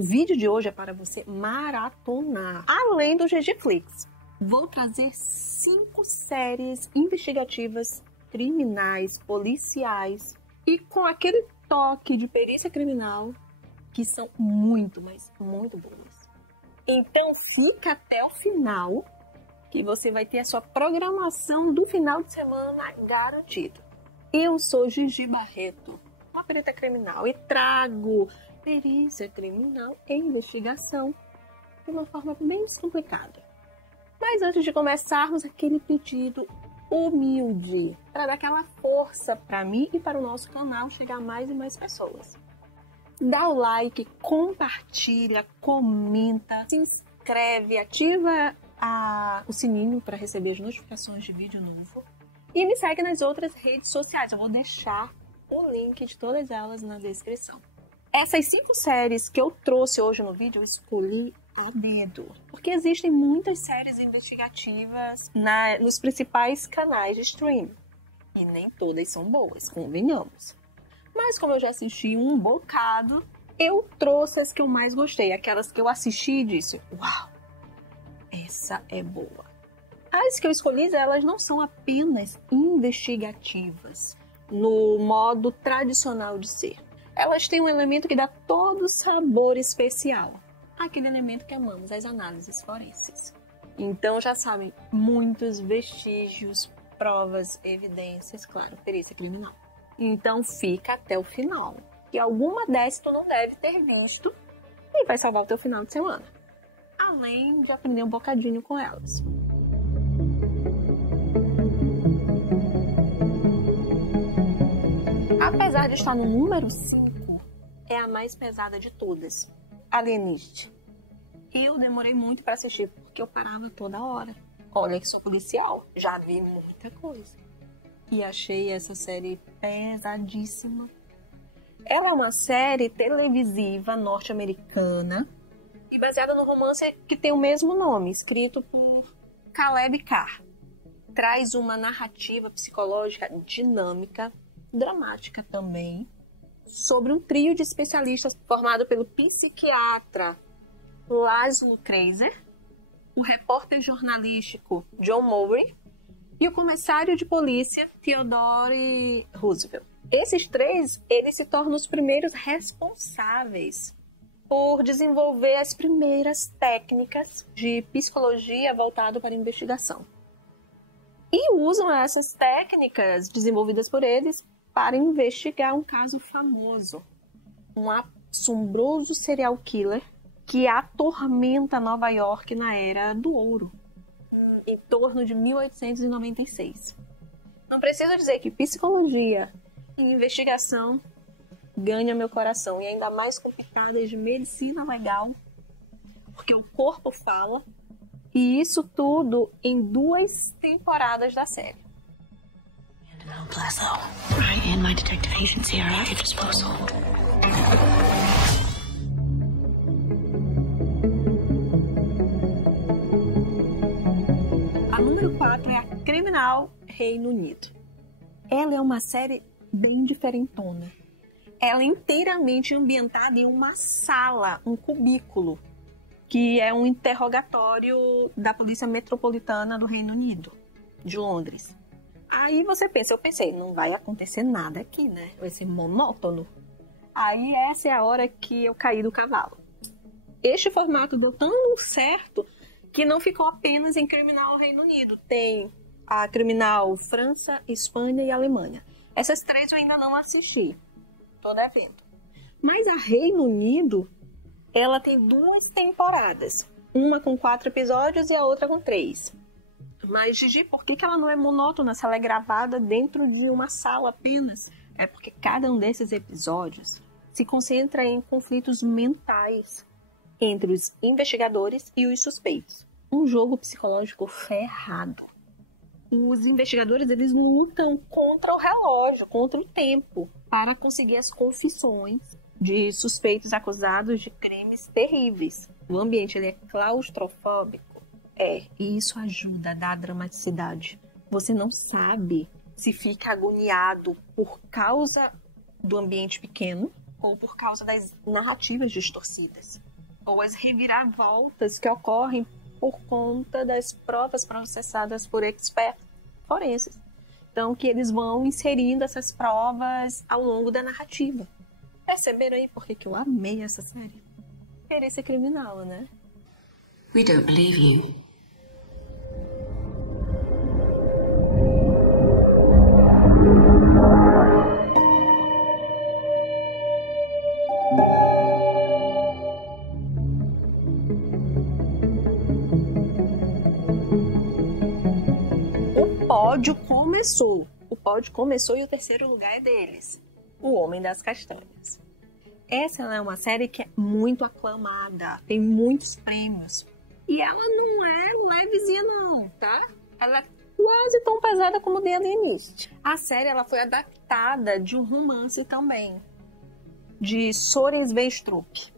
O vídeo de hoje é para você maratonar, além do GGFlix. Vou trazer 5 séries investigativas, criminais, policiais e com aquele toque de perícia criminal que são muito, mas muito boas. Então fica até o final que você vai ter a sua programação do final de semana garantida. Eu sou Gigi Barreto, uma perita criminal, e trago perícia criminal e investigação de uma forma bem descomplicada. Mas antes de começarmos, aquele pedido humilde para dar aquela força para mim e para o nosso canal chegar a mais e mais pessoas. Dá o like, compartilha, comenta, se inscreve, ativa o sininho para receber as notificações de vídeo novo e me segue nas outras redes sociais. Eu vou deixar o link de todas elas na descrição. Essas 5 séries que eu trouxe hoje no vídeo, eu escolhi a dedo, porque existem muitas séries investigativas nos principais canais de streaming, e nem todas são boas, convenhamos. Mas como eu já assisti um bocado, eu trouxe as que eu mais gostei, aquelas que eu assisti e disse, uau, essa é boa. As que eu escolhi, elas não são apenas investigativas, no modo tradicional de ser. Elas têm um elemento que dá todo o sabor especial. Aquele elemento que amamos, as análises forenses. Então já sabem, muitos vestígios, provas, evidências, claro, perícia criminal. Então fica até o final. E alguma dessas tu não deve ter visto e vai salvar o teu final de semana. Além de aprender um bocadinho com elas. Apesar de estar no número 5, é a mais pesada de todas. Alienist. Eu demorei muito para assistir, porque eu parava toda hora. Olha que sou policial, já vi muita coisa. E achei essa série pesadíssima. Ela é uma série televisiva norte-americana e baseada no romance que tem o mesmo nome, escrito por Caleb Carr. Traz uma narrativa psicológica dinâmica, dramática também, sobre um trio de especialistas formado pelo psiquiatra Laszlo Kreiser, o repórter jornalístico John Mowry e o comissário de polícia Theodore Roosevelt. Esses 3, eles se tornam os primeiros responsáveis por desenvolver as primeiras técnicas de psicologia voltado para a investigação. E usam essas técnicas desenvolvidas por eles para investigar um caso famoso, um assombroso serial killer que atormenta Nova York na Era do Ouro, em torno de 1896. Não preciso dizer que psicologia e investigação ganham meu coração, e ainda mais com pitadas de medicina legal, porque o corpo fala, e isso tudo em 2 temporadas da série. I and my detective agency are at your disposal. A número 4 é a Criminal Reino Unido. Ela é uma série bem diferentona. Ela é inteiramente ambientada em uma sala, um cubículo, que é um interrogatório da Polícia Metropolitana do Reino Unido, de Londres. Aí você pensa, eu pensei, não vai acontecer nada aqui, né? Vai ser monótono. Aí essa é a hora que eu caí do cavalo. Este formato deu tão certo que não ficou apenas em Criminal Reino Unido. Tem a Criminal França, Espanha e Alemanha. Essas 3 eu ainda não assisti. Tô devendo. Mas a Reino Unido, ela tem 2 temporadas. Uma com 4 episódios e a outra com 3. Mas, Gigi, por que ela não é monótona se ela é gravada dentro de uma sala apenas? É porque cada um desses episódios se concentra em conflitos mentais entre os investigadores e os suspeitos. Um jogo psicológico ferrado. Os investigadores, eles lutam contra o relógio, contra o tempo, para conseguir as confissões de suspeitos acusados de crimes terríveis. O ambiente ele é claustrofóbico. E isso ajuda a dar dramaticidade. Você não sabe se fica agoniado por causa do ambiente pequeno ou por causa das narrativas distorcidas. ou as reviravoltas que ocorrem por conta das provas processadas por expertos forenses. Então, que eles vão inserindo essas provas ao longo da narrativa. Perceberam aí por que eu amei essa série? Querer ser criminal, né? We don't believe you. O pódio começou e o terceiro lugar é deles. O Homem das Castanhas. Essa é uma série que é muito aclamada, tem muitos prêmios. E ela não é levezinha não, tá? Ela é quase tão pesada como The Alienist. A série ela foi adaptada de um romance também, de Soren Sveistrup,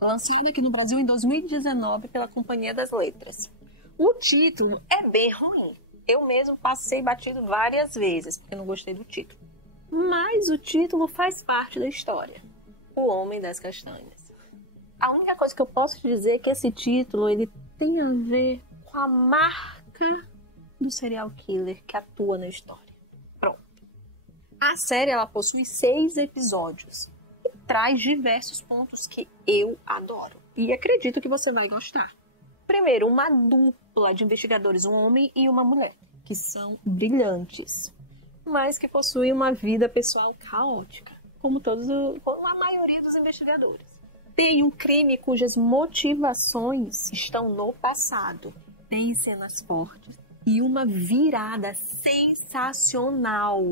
lançado aqui no Brasil em 2019 pela Companhia das Letras. O título é bem ruim. Eu mesmo passei batido várias vezes, porque não gostei do título. Mas o título faz parte da história. O Homem das Castanhas. A única coisa que eu posso dizer é que esse título ele tem a ver com a marca do serial killer que atua na história. Pronto. A série ela possui 6 episódios e traz diversos pontos que eu adoro. E acredito que você vai gostar. Primeiro, uma dupla de investigadores, um homem e uma mulher, que são brilhantes, mas que possuem uma vida pessoal caótica, como a maioria dos investigadores. Tem um crime cujas motivações estão no passado, tem cenas fortes e uma virada sensacional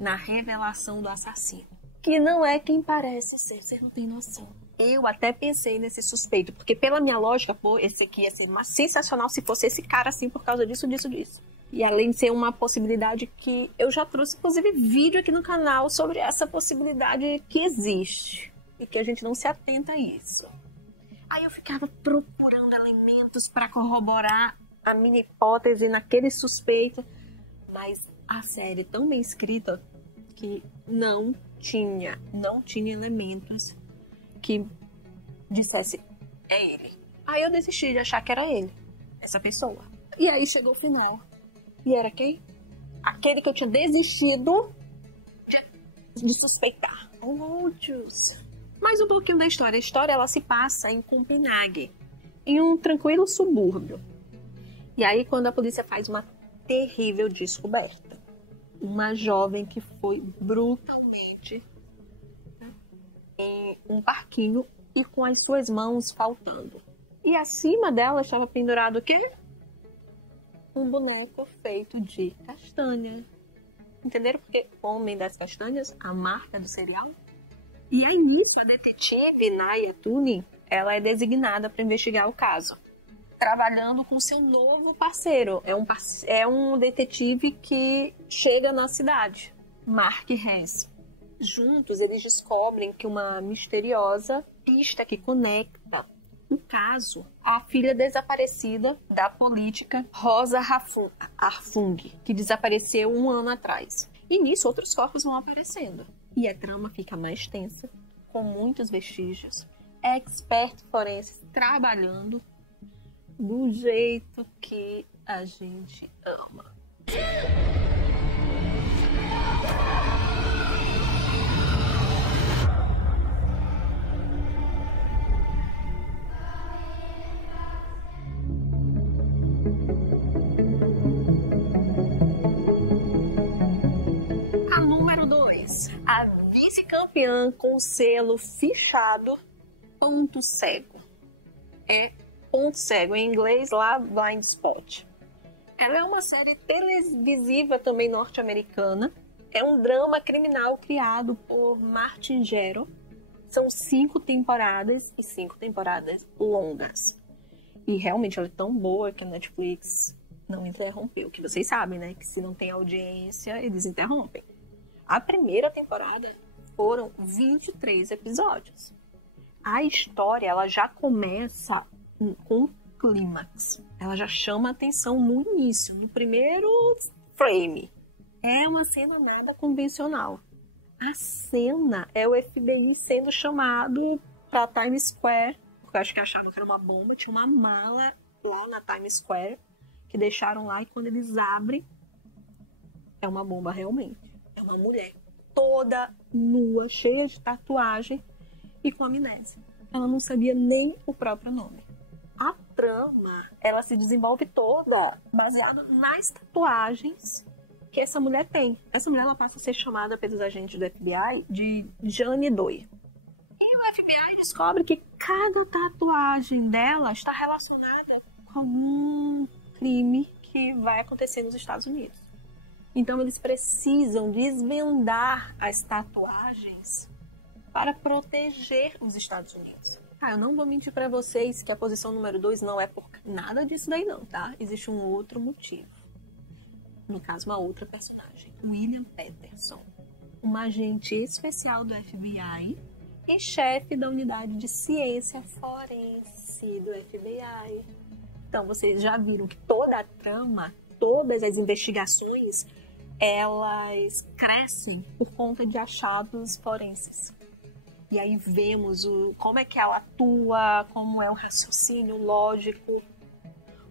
na revelação do assassino, que não é quem parece ser, você não tem noção. Eu até pensei nesse suspeito, porque pela minha lógica, pô, esse aqui ia ser sensacional se fosse esse cara assim por causa disso. E além de ser uma possibilidade que eu já trouxe, inclusive, vídeo aqui no canal sobre essa possibilidade que existe e que a gente não se atenta a isso. Aí eu ficava procurando elementos para corroborar a minha hipótese naquele suspeito, mas a série é tão bem escrita que não tinha elementos que dissesse, é ele. Aí eu desisti de achar que era ele, essa pessoa. E aí chegou o final. E era quem? Aquele que eu tinha desistido de suspeitar. Oh, Deus. Mais um pouquinho da história. A história ela se passa em Copenhague, em um tranquilo subúrbio. E aí quando a polícia faz uma terrível descoberta. Uma jovem que foi brutalmente em um parquinho e com as suas mãos faltando. E acima dela estava pendurado o quê? Um boneco feito de castanha. Entenderam porque o Homem das Castanhas, a marca do serial? E aí nisso, a detetive Naya Tunin, ela é designada para investigar o caso, trabalhando com seu novo parceiro. É um detetive que chega na cidade, Mark Hess. Juntos, eles descobrem que uma misteriosa pista que conecta o caso à filha desaparecida da política Rosa Harfung, que desapareceu 1 ano atrás. E nisso, outros corpos vão aparecendo. E a trama fica mais tensa, com muitos vestígios, expertos forenses trabalhando do jeito que a gente ama. A número 2, a vice-campeã com selo fichado Ponto Cego. É Ponto Cego, em inglês lá Blind Spot. Ela é uma série televisiva também norte-americana. É um drama criminal criado por Martin Gero. São 5 temporadas e 5 temporadas longas. E realmente ela é tão boa que a Netflix não interrompeu. Que vocês sabem, né? Que se não tem audiência, eles interrompem. A primeira temporada foram 23 episódios. A história ela já começa com clímax. Ela já chama a atenção no início, no primeiro frame. É uma cena nada convencional. A cena é o FBI sendo chamado para Times Square por porque eu acho que achavam que era uma bomba. Tinha uma mala lá na Times Square que deixaram lá, e quando eles abrem, é uma bomba realmente. É uma mulher toda nua, cheia de tatuagem e com amnésia. Ela não sabia nem o próprio nome. A trama, ela se desenvolve toda baseada nas tatuagens que essa mulher tem. Essa mulher, ela passa a ser chamada pelos agentes do FBI de Jane Doe. E o FBI descobre que cada tatuagem dela está relacionada com algum crime que vai acontecer nos Estados Unidos. Então, eles precisam desvendar as tatuagens para proteger os Estados Unidos. Eu não vou mentir para vocês que a posição número 2 não é por nada disso daí não, tá? Existe um outro motivo. No caso, uma outra personagem. William Peterson, um agente especial do FBI e chefe da unidade de ciência forense do FBI. Então, vocês já viram que toda a trama, todas as investigações, elas crescem por conta de achados forenses. E aí vemos como é que ela atua, como é o raciocínio lógico,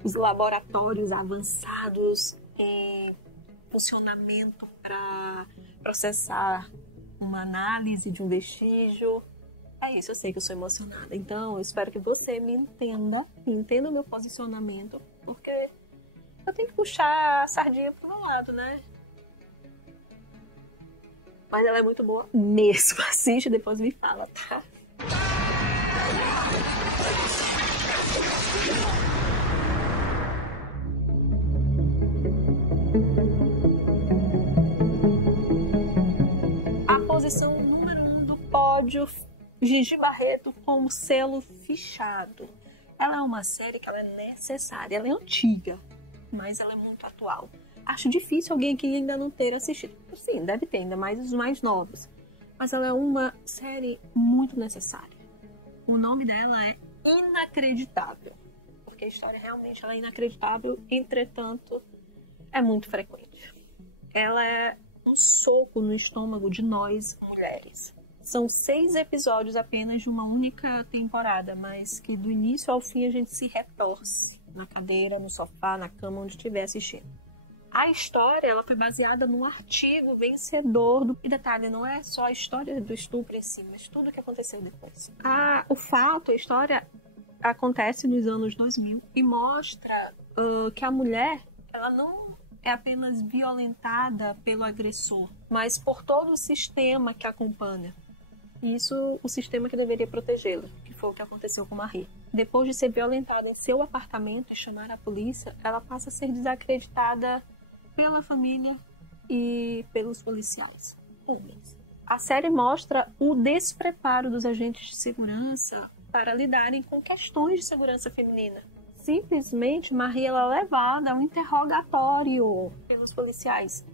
os laboratórios avançados em funcionamento para processar uma análise de um vestígio. É isso, eu sei que eu sou emocionada. Então, eu espero que você me entenda o meu posicionamento, porque eu tenho que puxar a sardinha pro meu lado, né? Mas ela é muito boa mesmo. Assiste e depois me fala, tá? A posição número 1 do pódio, Gigi Barreto com o selo fechado. Ela é uma série que ela é necessária. Ela é antiga, mas ela é muito atual. Acho difícil alguém que ainda não ter assistido. Sim, deve ter, ainda mais os mais novos. Mas ela é uma série muito necessária. O nome dela é Inacreditável. Porque a história realmente ela é inacreditável, entretanto, é muito frequente. Ela é um soco no estômago de nós, mulheres. São 6 episódios apenas de uma única temporada, mas que do início ao fim a gente se retorce na cadeira, no sofá, na cama, onde estiver assistindo. A história ela foi baseada num artigo vencedor E detalhe, não é só a história do estupro em si, mas tudo o que aconteceu depois. A história acontece nos anos 2000 e mostra que a mulher ela não é apenas violentada pelo agressor, mas por todo o sistema que a acompanha. Isso, o sistema que deveria protegê-la, que foi o que aconteceu com Marie. Depois de ser violentada em seu apartamento e chamar a polícia, ela passa a ser desacreditada pela família e pelos policiais homens. A série mostra o despreparo dos agentes de segurança para lidarem com questões de segurança feminina. Simplesmente, Marie ela é levada a um interrogatório pelos policiais.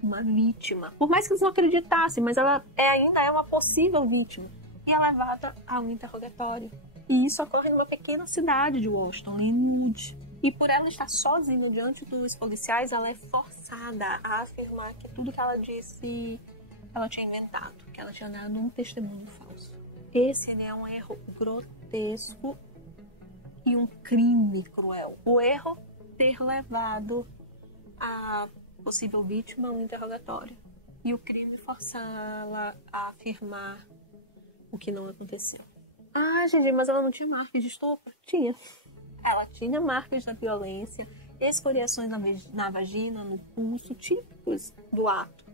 Uma vítima. Por mais que eles não acreditassem, mas ela ainda é uma possível vítima. E é levada a um interrogatório. E isso ocorre numa pequena cidade de Washington, Linwood. E por ela estar sozinha diante dos policiais, ela é forçada a afirmar que tudo que ela disse, ela tinha inventado, que ela tinha dado um testemunho falso. Esse é um erro grotesco e um crime cruel. O erro ter levado a possível vítima a um interrogatório. E o crime forçá-la a afirmar o que não aconteceu. Gigi, mas ela não tinha marcas de estupro? Tinha. Ela tinha marcas da violência, escoriações na vagina, no pulso, típicos do ato.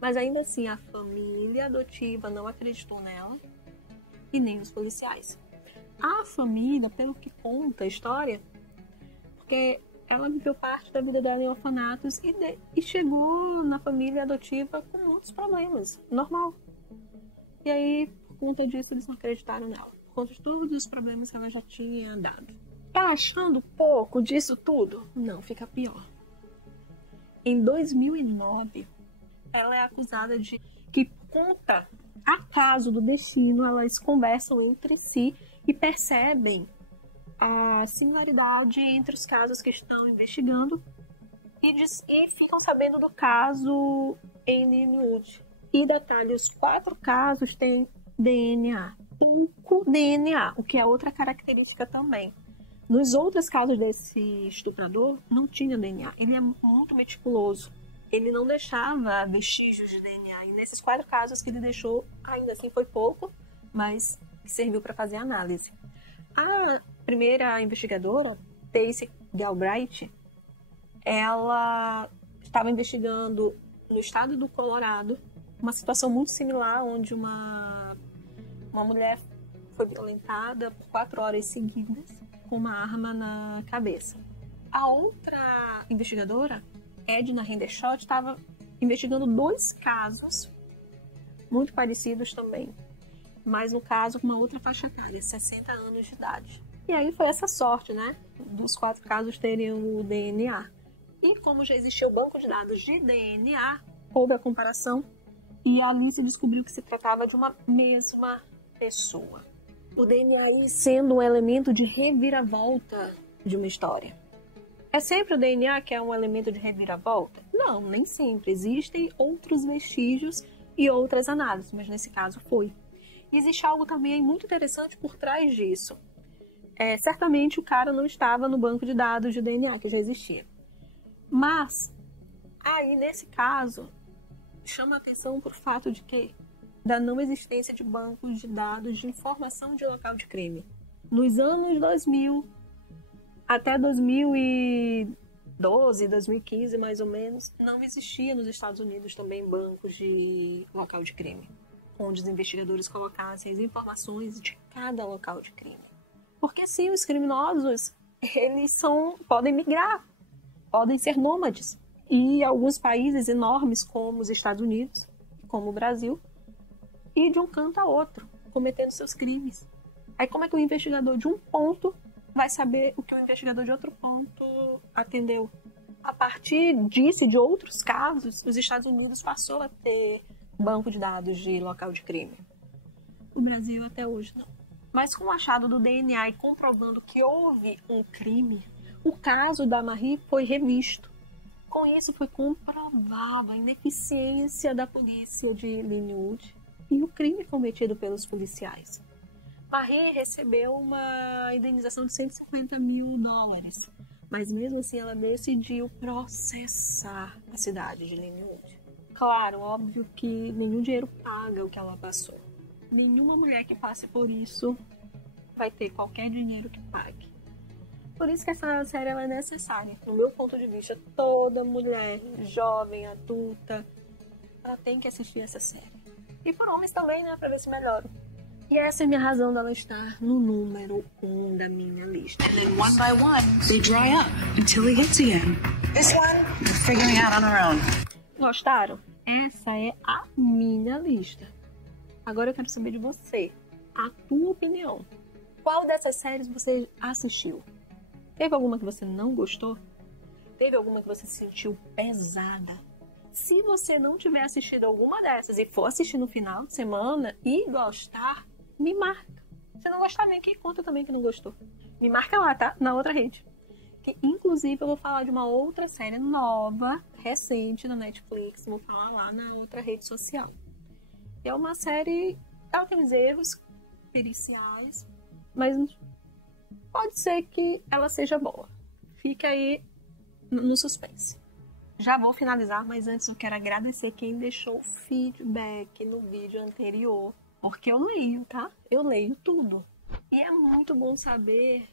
Mas ainda assim, a família adotiva não acreditou nela e nem os policiais. A família, pelo que conta a história, porque ela viveu parte da vida dela em orfanatos e chegou na família adotiva com muitos problemas, normal. E aí, por conta disso, eles não acreditaram nela. Por conta de todos os problemas que ela já tinha dado. Tá achando pouco disso tudo? Não, fica pior. Em 2009, ela é acusada de que, por conta acaso do destino, elas conversam entre si e percebem a similaridade entre os casos que estão investigando e ficam sabendo do caso em Linwood. E detalhe, os 4 casos têm DNA. Um pouco DNA, o que é outra característica também. Nos outros casos desse estuprador, não tinha DNA. Ele é muito meticuloso. Ele não deixava vestígios de DNA. E nesses 4 casos que ele deixou, ainda assim foi pouco, mas serviu para fazer análise. A primeira investigadora, Stacey Galbraith, ela estava investigando no estado do Colorado uma situação muito similar, onde uma mulher foi violentada por 4 horas seguidas com uma arma na cabeça. A outra investigadora, Edna Hendershot, estava investigando 2 casos muito parecidos também, mas no caso com uma outra faixa etária, 60 anos de idade. E aí foi essa sorte, né, dos 4 casos terem o DNA. E como já existia o banco de dados de DNA, houve a comparação e ali se descobriu que se tratava de uma mesma pessoa. O DNA sendo um elemento de reviravolta de uma história. É sempre o DNA que é um elemento de reviravolta? Não, nem sempre. Existem outros vestígios e outras análises, mas nesse caso foi. E existe algo também muito interessante por trás disso. Certamente o cara não estava no banco de dados de DNA, que já existia. Mas, aí nesse caso, chama a atenção por fato de que da não existência de bancos de dados de informação de local de crime. Nos anos 2000, até 2012, 2015 mais ou menos, não existia nos Estados Unidos também bancos de local de crime, onde os investigadores colocassem as informações de cada local de crime. Porque sim, os criminosos, eles podem migrar, podem ser nômades. E alguns países enormes, como os Estados Unidos, como o Brasil, e de um canto a outro, cometendo seus crimes. Aí como é que o investigador de um ponto vai saber o que o investigador de outro ponto atendeu? A partir disso e de outros casos, os Estados Unidos passou a ter banco de dados de local de crime. O Brasil até hoje não. Mas com o achado do DNA e comprovando que houve um crime, o caso da Marie foi revisto. Com isso foi comprovada a ineficiência da polícia de Linwood e o crime cometido pelos policiais. Marie recebeu uma indenização de $150 mil, mas mesmo assim ela decidiu processar a cidade de Linwood. Claro, óbvio que nenhum dinheiro paga o que ela passou. Nenhuma mulher que passe por isso vai ter qualquer dinheiro que pague. Por isso que essa série é necessária. No meu ponto de vista, toda mulher, jovem, adulta, ela tem que assistir essa série. E por homens também, né? Pra ver se melhora. E essa é a minha razão dela estar no número 1 da minha lista. And then one by one, they dry up until it hits again. This one, we're figuring out on our own. Gostaram? Essa é a minha lista. Agora eu quero saber de você. A tua opinião. Qual dessas séries você assistiu? Teve alguma que você não gostou? Teve alguma que você se sentiu pesada? Se você não tiver assistido alguma dessas e for assistir no final de semana e gostar, me marca. Se não gostar, vem aqui e conta também que não gostou. Me marca lá, tá? Na outra rede. Que, inclusive, eu vou falar de uma outra série nova, recente, na Netflix. Vou falar lá na outra rede social. É uma série... Ela tem uns erros periciais, mas pode ser que ela seja boa. Fica aí no suspense. Já vou finalizar, mas antes eu quero agradecer quem deixou feedback no vídeo anterior. Porque eu leio, tá? Eu leio tudo. E é muito bom saber